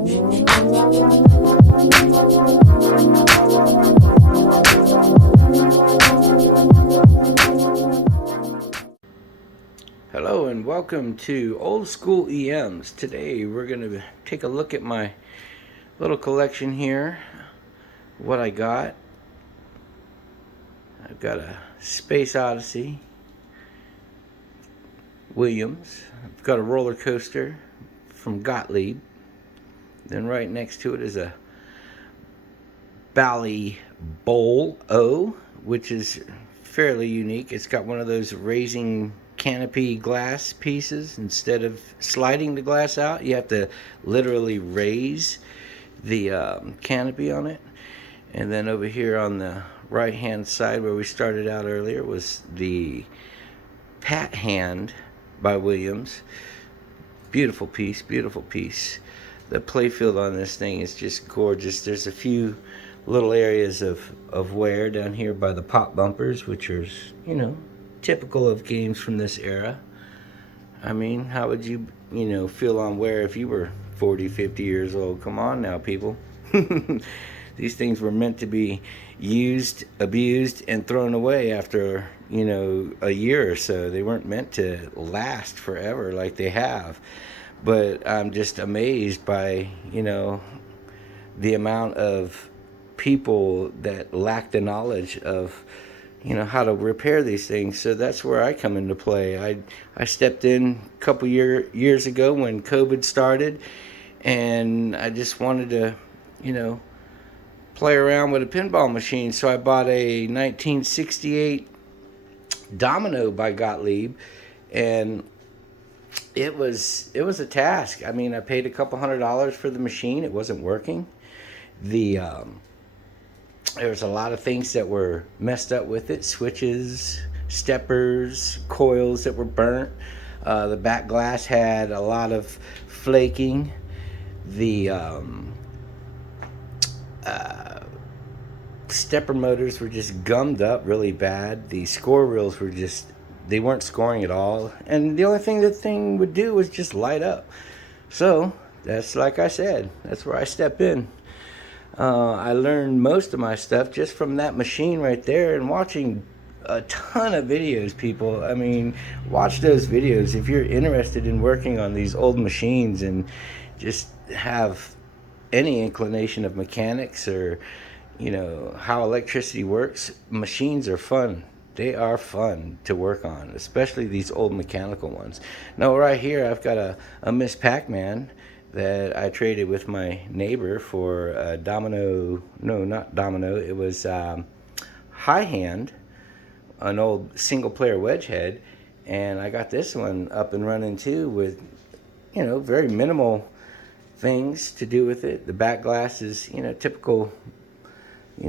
Hello and welcome to Old School EMs. Today we're going to take a look at my little collection here. What I got. I've got a Space Odyssey Williams. I've got a roller coaster from Gottlieb. Then right next to it is a Bally Bowl O, which is fairly unique. It's got one of those raising canopy glass pieces. Instead of sliding the glass out, you have to literally raise the canopy on it. And then over here on the right hand side where we started out earlier was the Pat Hand by Williams. Beautiful piece, beautiful piece. The playfield on this thing is just gorgeous. There's a few little areas of wear down here by the pop bumpers, which are, typical of games from this era. I mean, how would you, feel on wear if you were 40, 50 years old? Come on now, people. These things were meant to be used, abused, and thrown away after, a year or so. They weren't meant to last forever like they have. But I'm just amazed by, the amount of people that lack the knowledge of, how to repair these things. So that's where I come into play. I stepped in a couple years ago when COVID started, and I just wanted to, play around with a pinball machine. So I bought a 1968 Domino by Gottlieb, and it was a task. I mean, I paid a couple $100 for the machine. It wasn't working. There was a lot of things that were messed up with it. Switches, steppers, coils that were burnt. The back glass had a lot of flaking. The stepper motors were just gummed up really bad. The score reels were they weren't scoring at all. And the only thing the thing would do was just light up. So that's, like I said, that's where I step in. I learned most of my stuff just from that machine right there and watching a ton of videos, people. I mean, watch those videos if you're interested in working on these old machines and just have any inclination of mechanics or, how electricity works. Machines are fun. They are fun to work on, especially these old mechanical ones. Now, right here, I've got a Miss Pac-Man that I traded with my neighbor for a Domino. No, not Domino. It was High Hand, an old single-player wedge head, and I got this one up and running too with, very minimal things to do with it. The back glass is, typical,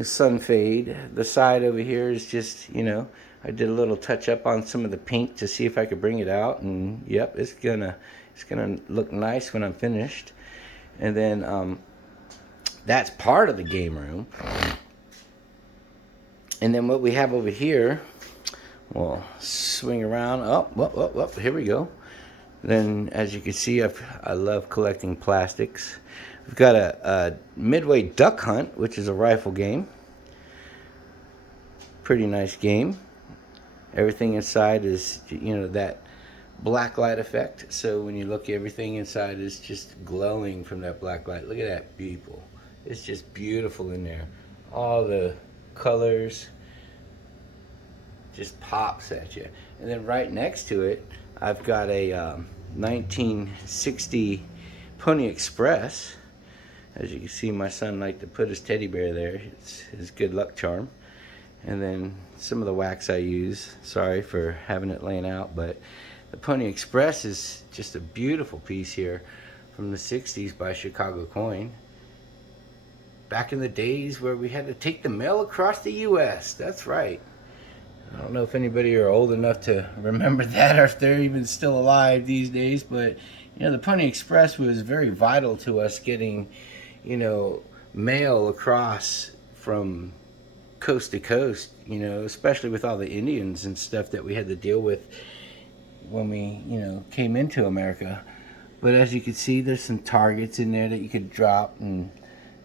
sun fade. The side over here is just, I did a little touch up on some of the paint to see if I could bring it out, and yep, it's gonna look nice when I'm finished. And then that's part of the game room. And then what we have over here, we'll swing around. Oh, here we go. Then, as you can see, I love collecting plastics. We've got a Midway Duck Hunt, which is a rifle game. Pretty nice game. Everything inside is, that black light effect. So when you look, everything inside is just glowing from that black light. Look at that, people. It's just beautiful in there. All the colors just pops at you. And then right next to it, I've got a 1960 Pony Express. As you can see, my son liked to put his teddy bear there. It's his good luck charm. And then some of the wax I use. Sorry for having it laying out, but the Pony Express is just a beautiful piece here from the 60s by Chicago Coin. Back in the days where we had to take the mail across the U.S. That's right. I don't know if anybody are old enough to remember that or if they're even still alive these days, but the Pony Express was very vital to us getting, mail across from coast to coast, especially with all the Indians and stuff that we had to deal with when we, came into America. But as you can see, there's some targets in there that you could drop, and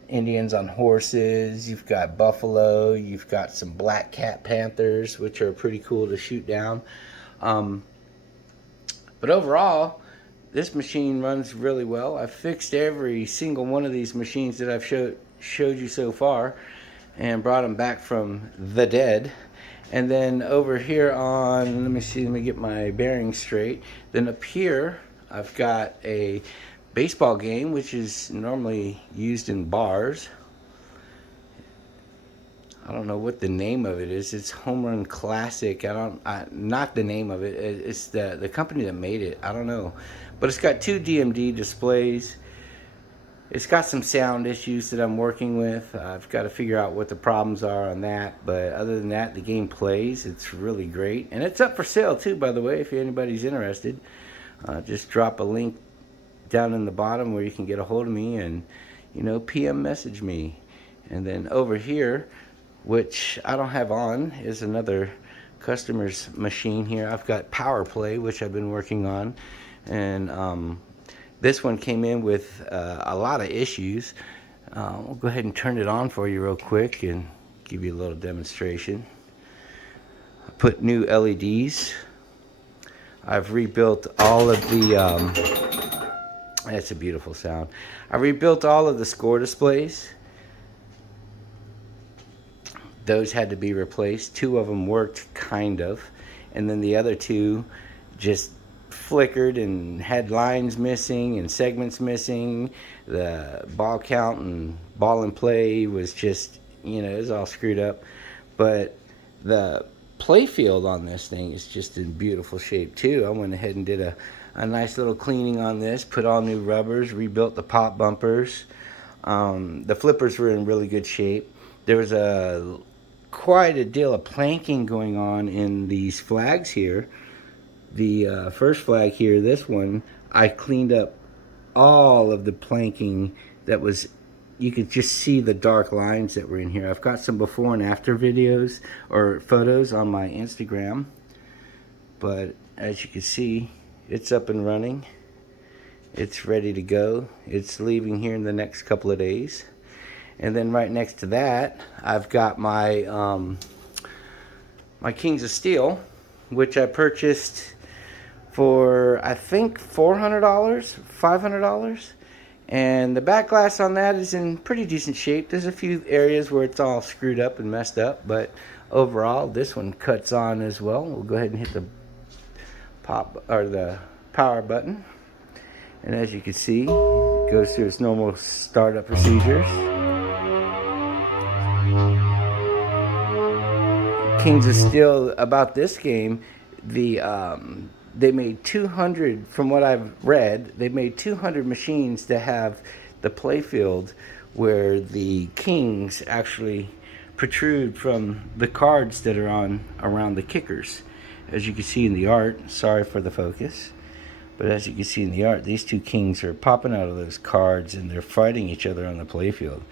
Indians on horses. You've got buffalo. You've got some black cat panthers, which are pretty cool to shoot down. Um, but overall, this machine runs really well. I've fixed every single one of these machines that I've showed you so far, and brought them back from the dead. And then over here on, let me get my bearings straight. Then up here, I've got a baseball game, which is normally used in bars. I don't know what the name of it is. It's Home Run Classic. Not the name of it. It's the company that made it. I don't know. But it's got 2 DMD displays. It's got some sound issues that I'm working with. I've got to figure out what the problems are on that. But other than that, the game plays. It's really great. And it's up for sale too, by the way, if anybody's interested. Just drop a link down in the bottom where you can get a hold of me and, PM message me. And then over here, which I don't have on, is another customer's machine here. I've got Power Play, which I've been working on. And this one came in with a lot of issues. We'll go ahead and turn it on for you real quick and give you a little demonstration. I put new LEDs. I've rebuilt all of the, that's a beautiful sound. I rebuilt all of the score displays. Those had to be replaced. 2 of them worked, kind of. And then the other 2 just flickered and had lines missing and segments missing. The ball count and ball and play was just, it was all screwed up. But the play field on this thing is just in beautiful shape too. I went ahead and did a nice little cleaning on this, put all new rubbers, rebuilt the pop bumpers. The flippers were in really good shape. There was quite a deal of planking going on in these flags here. The first flag here, this one, I cleaned up all of the planking that was, you could just see the dark lines that were in here. I've got some before and after videos or photos on my Instagram. But as you can see, it's up and running. It's ready to go. It's leaving here in the next couple of days. And then right next to that, I've got my my Kings of Steel, which I purchased for, I think, $400, $500. And the back glass on that is in pretty decent shape. There's a few areas where it's all screwed up and messed up, but overall, this one cuts on as well. We'll go ahead and hit the the power button. And as you can see, it goes through its normal startup procedures. Kings of Steel, about this game, they made 200, from what I've read, they made 200 machines that have the playfield where the kings actually protrude from the cards that are on around the kickers. As you can see in the art, sorry for the focus, but as you can see in the art, these 2 kings are popping out of those cards and they're fighting each other on the playfield.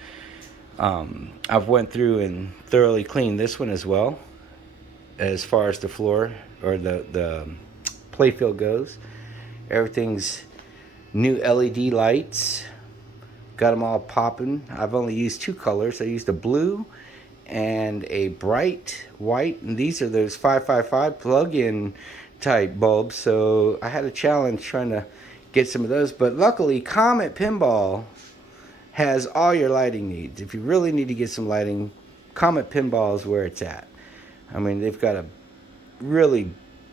I've went through and thoroughly cleaned this one as well, as far as the floor or the playfield goes. Everything's new LED lights, got them all popping. I've only used 2 colors. I used a blue and a bright white, and these are those 555 plug-in type bulbs, so I had a challenge trying to get some of those. But luckily, Comet Pinball has all your lighting needs. If you really need to get some lighting, Comet Pinball is where it's at. I mean, they've got a really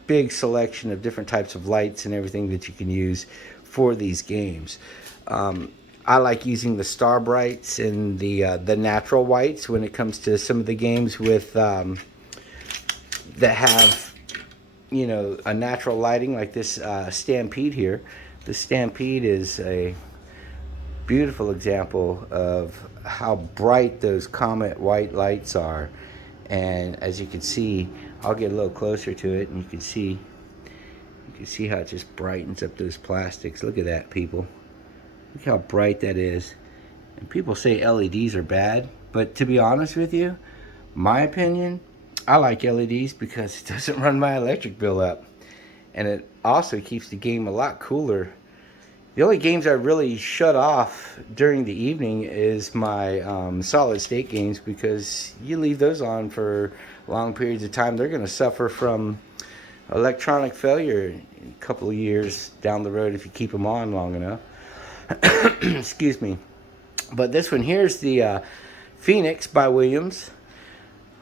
big selection of different types of lights and everything that you can use for these games. I like using the Star Brights and the natural whites when it comes to some of the games with that have, a natural lighting, like this Stampede here. The Stampede is a beautiful example of how bright those Comet white lights are. And as you can see, I'll get a little closer to it, and you can see how it just brightens up those plastics. Look at that, people. Look how bright that is. And people say LEDs are bad, but to be honest with you, my opinion, I like LEDs because it doesn't run my electric bill up. And it also keeps the game a lot cooler The only games I really shut off during the evening is my solid state games, because you leave those on for long periods of time, they're going to suffer from electronic failure a couple of years down the road if you keep them on long enough. Excuse me. But this one here's the Phoenix by Williams.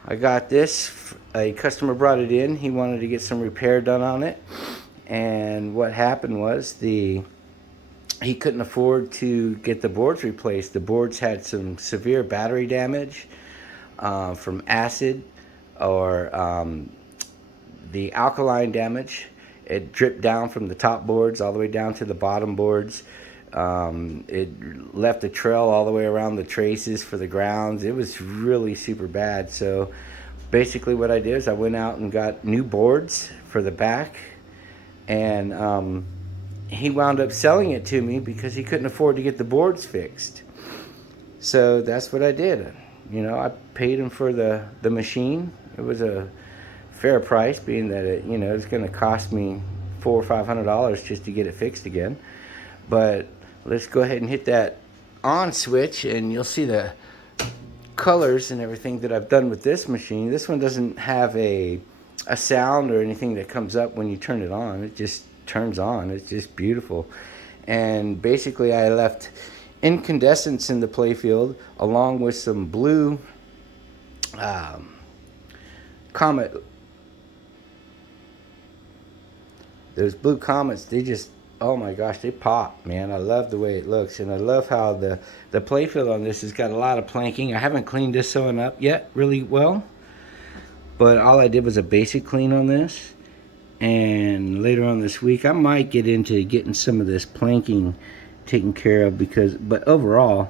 I got this. A customer brought it in. He wanted to get some repair done on it. And what happened was he couldn't afford to get the boards replaced. The boards had some severe battery damage from acid, or the alkaline damage. It dripped down from the top boards all the way down to the bottom boards. It left a trail all the way around the traces for the grounds. It was really super bad. So basically what I did is I went out and got new boards for the back, and he wound up selling it to me because he couldn't afford to get the boards fixed. So that's what I did. I paid him for the machine. It was a fair price, being that it's going to cost me $400 or $500 just to get it fixed again. But let's go ahead and hit that on switch, and you'll see the colors and everything that I've done with this machine. This one doesn't have a sound or anything that comes up when you turn it on. It just turns on. It's just beautiful. And basically I left incandescents in the playfield along with some blue comet. Those blue comets, they just, oh my gosh, they pop, man. I love the way it looks, and I love how the playfield on this has got a lot of planking. I haven't cleaned this one up yet really well, but all I did was a basic clean on this. And later on this week, I might get into getting some of this planking taken care of, but overall,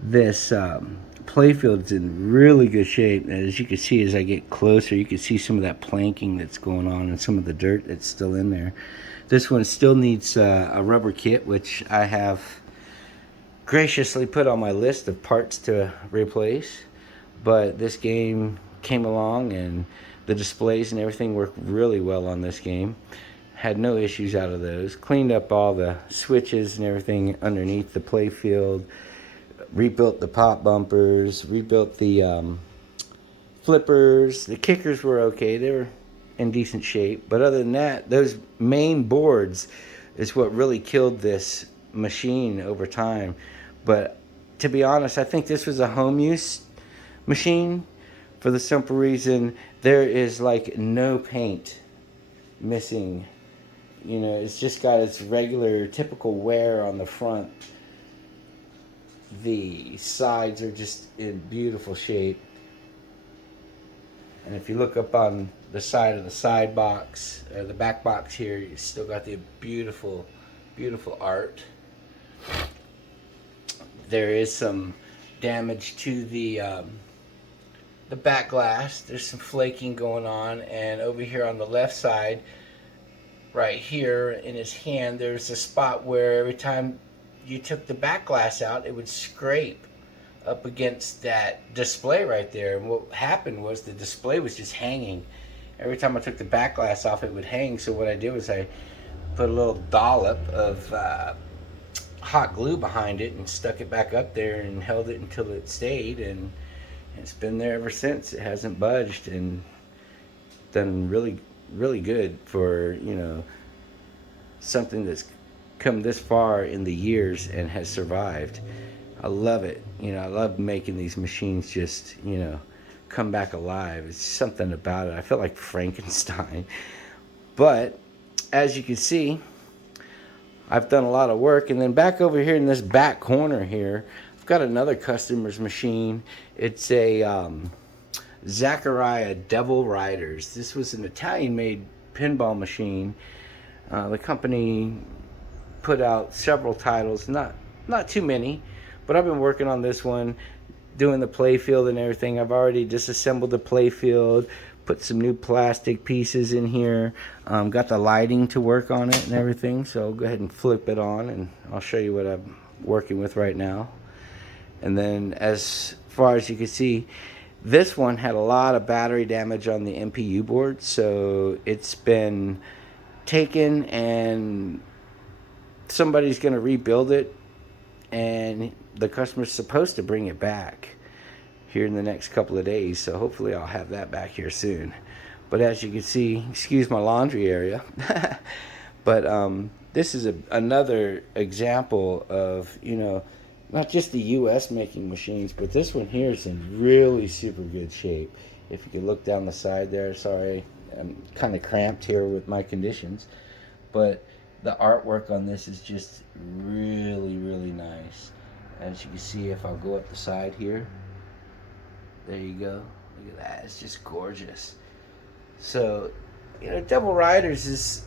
this playfield is in really good shape. As you can see, as I get closer, you can see some of that planking that's going on and some of the dirt that's still in there. This one still needs a rubber kit, which I have graciously put on my list of parts to replace. But this game came along, and the displays and everything worked really well on this game. Had no issues out of those. Cleaned up all the switches and everything underneath the playfield. Rebuilt the pop bumpers. Rebuilt the flippers. The kickers were okay. They were in decent shape. But other than that, those main boards is what really killed this machine over time. But to be honest, I think this was a home use machine, for the simple reason there is like no paint missing. It's just got its regular typical wear on the front. The sides are just in beautiful shape, and if you look up on the side of the side box, or the back box here, you still got the beautiful art. There is some damage to the back glass. There's some flaking going on, and over here on the left side, right here in his hand, there's a spot where every time you took the back glass out, it would scrape up against that display right there. And what happened was the display was just hanging. Every time I took the back glass off, it would hang. So what I did was I put a little dollop of hot glue behind it and stuck it back up there and held it until it stayed, and it's been there ever since. It hasn't budged, and done really good for something that's come this far in the years and has survived. I love it. I love making these machines just come back alive. It's something about it. I feel like Frankenstein. But as you can see, I've done a lot of work. And then back over here in this back corner here, I've got another customer's machine. It's a Zachariah Devil Riders. This was an Italian-made pinball machine. The company put out several titles, not too many, but I've been working on this one, doing the playfield and everything. I've already disassembled the playfield, put some new plastic pieces in here, got the lighting to work on it and everything. So I'll go ahead and flip it on, and I'll show you what I'm working with right now. And then as far as you can see, this one had a lot of battery damage on the MPU board, so it's been taken and somebody's going to rebuild it, and the customer's supposed to bring it back here in the next couple of days. So hopefully I'll have that back here soon. But as you can see, excuse my laundry area. But this is another example of, not just the U.S. making machines, but this one here is in really super good shape. If you can look down the side there, sorry, I'm kind of cramped here with my conditions. But the artwork on this is just really, really nice. As you can see, if I'll go up the side here, there you go. Look at that. It's just gorgeous. So, Devil Riders is,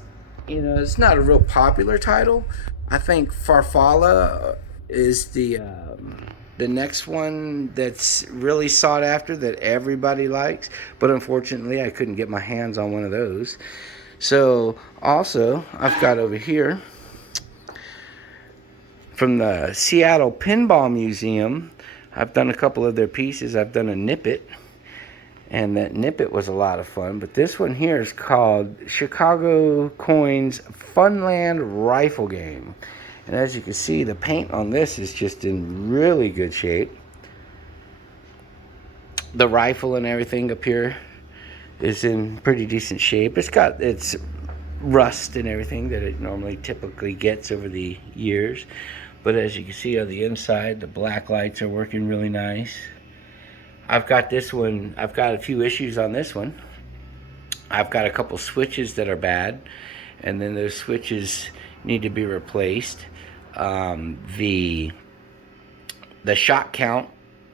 it's not a real popular title. I think Farfalla is the next one that's really sought after, that everybody likes. But unfortunately, I couldn't get my hands on one of those. So, also, I've got over here from the Seattle Pinball Museum. I've done a couple of their pieces. I've done a Nippet, and that Nippet was a lot of fun. But this one here is called Chicago Coins Funland Rifle Game. And as you can see, the paint on this is just in really good shape. The rifle and everything up here is in pretty decent shape. It's got its rust and everything that it normally typically gets over the years. But as you can see on the inside, the black lights are working really nice. I've got this one, I've got a few issues on this one. I've got a couple switches that are bad, and then those switches need to be replaced. The shot count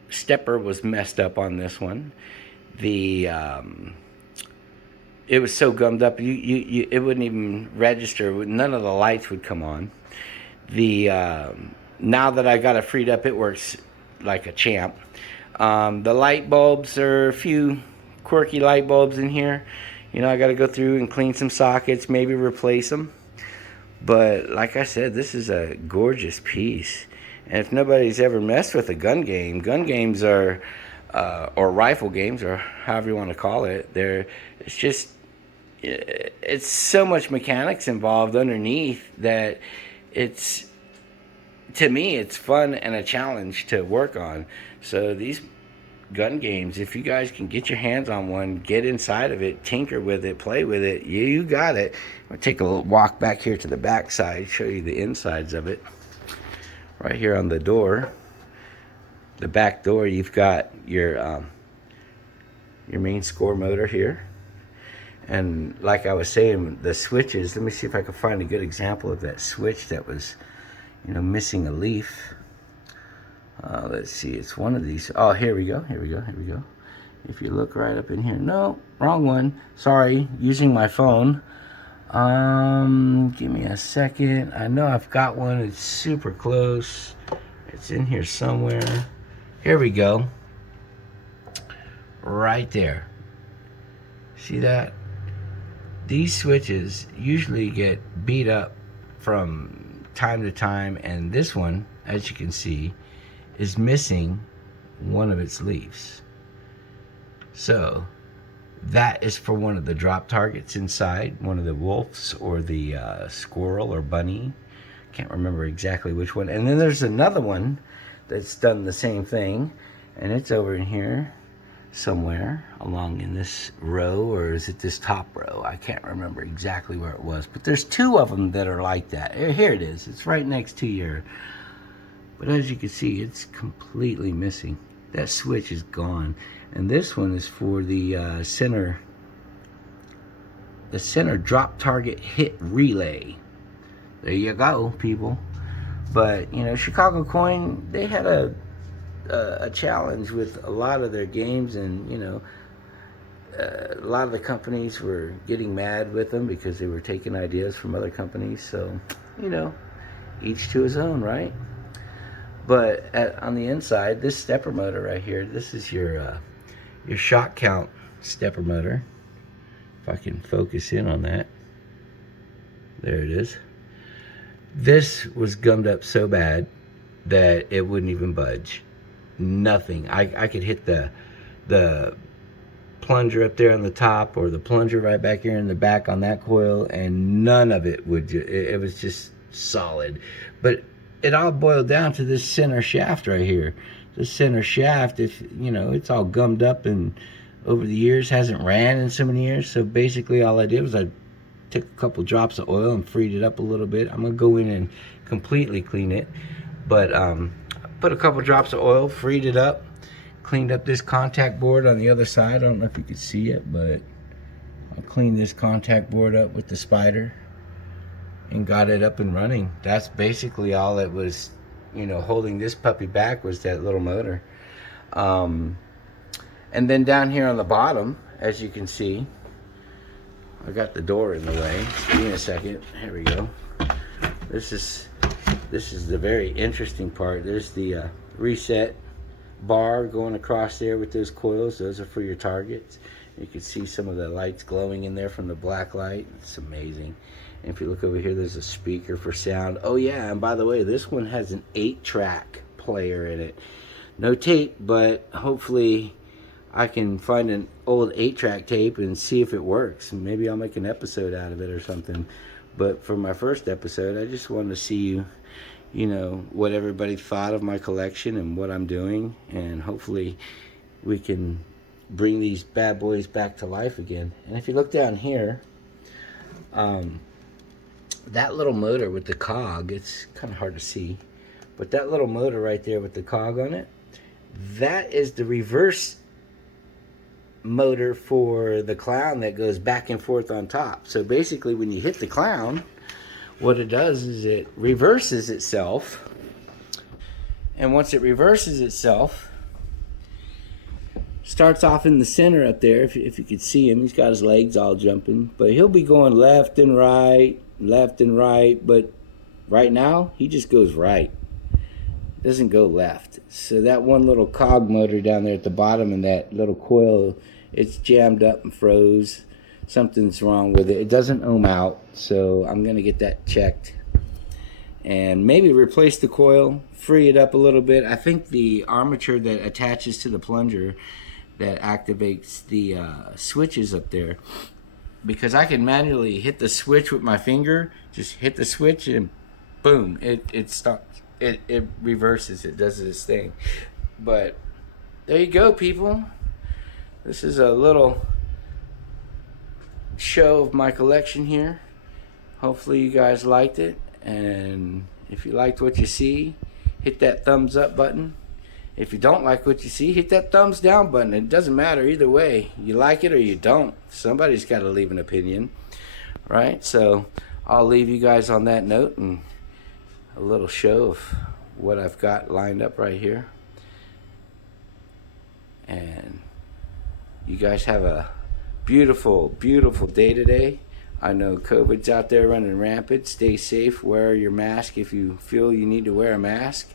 stepper was messed up on this one. It was so gummed up, it wouldn't even register. None of the lights would come on. Now that I got it freed up, it works like a champ. The light bulbs, are a few quirky light bulbs in here. I got to go through and clean some sockets, maybe replace them. But like I said, this is a gorgeous piece. And if nobody's ever messed with a gun games are, or rifle games, or however you want to call it, it's so much mechanics involved underneath that to me, it's fun and a challenge to work on. So these gun games, if you guys can get your hands on one, get inside of it, tinker with it, play with it, you got it. I'll take a little walk back here to the back side, show you the insides of it. Right here on the door, the back door, you've got your main score motor here. And like I was saying, the switches, let me see if I can find a good example of that switch that was, missing a leaf. Let's see, it's one of these. Oh, here we go. If you look right up in here. No, wrong one. Sorry, using my phone. Give me a second. I know I've got one. It's super close. It's in here somewhere. Here we go. Right there. See that? These switches usually get beat up from time to time, and this one, as you can see, is missing one of its leaves. So that is for one of the drop targets inside, one of the wolves or the squirrel or bunny. Can't remember exactly which one. And then there's another one that's done the same thing, and it's over in here somewhere along in this row, or is it this top row? I can't remember exactly where it was, but there's two of them that are like that. Here it is. It's right next to your, but as you can see, it's completely missing. That switch is gone. And this one is for the center drop target hit relay. There you go, people. But Chicago Coin, they had a challenge with a lot of their games, and a lot of the companies were getting mad with them because they were taking ideas from other companies. So each to his own, right? But on the inside, this stepper motor right here, this is your shot count stepper motor. If I can focus in on that, there it is. This was gummed up so bad that it wouldn't even budge. Nothing. I could hit the plunger up there on the top, or the plunger right back here in the back on that coil, and none of it would. It was just solid. But it all boiled down to this center shaft right here. The center shaft, if you know, it's all gummed up and over the years hasn't ran in so many years. So basically all I did was I took a couple drops of oil and freed it up a little bit. I'm gonna go in and completely clean it, but put a couple drops of oil, freed it up, cleaned up this contact board on the other side. I don't know if you can see it, but I cleaned this contact board up with the spider and got it up and running. That's basically all it was, you know, holding this puppy back was that little motor. And then down here on the bottom, as you can see, I got the door in the way. Give me a second. Here we go. This is the very interesting part. There's the reset bar going across there with those coils. Those are for your targets. You can see some of the lights glowing in there from the black light. It's amazing. And if you look over here, there's a speaker for sound. Oh yeah, and by the way, this one has an 8-track player in it. No tape, but hopefully I can find an old 8-track tape and see if it works. Maybe I'll make an episode out of it or something. But for my first episode, I just wanted to see you know, what everybody thought of my collection and what I'm doing. And hopefully we can bring these bad boys back to life again. And if you look down here, that little motor with the cog, it's kind of hard to see, but that little motor right there with the cog on it, that is the reverse motor for the clown that goes back and forth on top. So basically when you hit the clown, what it does is it reverses itself, and once it reverses itself, starts off in the center up there. If you could see him, he's got his legs all jumping, but he'll be going left and right, but right now he just goes right, doesn't go left. So that one little cog motor down there at the bottom and that little coil, it's jammed up and froze. Something's wrong with it. It doesn't ohm out, so I'm gonna get that checked and maybe replace the coil, free it up a little bit. I think the armature that attaches to the plunger that activates the switches up there, because I can manually hit the switch with my finger, just hit the switch and boom, it starts, it reverses, it does its thing. But there you go, people. This is a little show of my collection here. Hopefully you guys liked it, and if you liked what you see, hit that thumbs up button. If you don't like what you see, hit that thumbs down button. It doesn't matter either way. You like it or you don't. Somebody's got to leave an opinion, right? So I'll leave you guys on that note and a little show of what I've got lined up right here. And you guys have a beautiful, beautiful day today. I know COVID's out there running rampant. Stay safe. Wear your mask if you feel you need to wear a mask.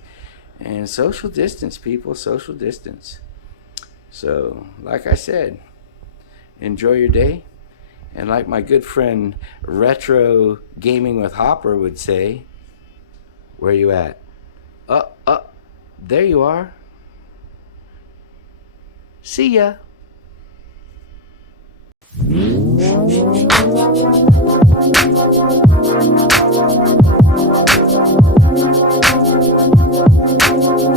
And social distance, people. Social distance. So, like I said, enjoy your day. And like my good friend Retro Gaming with Hopper would say, where you at? There you are. See ya.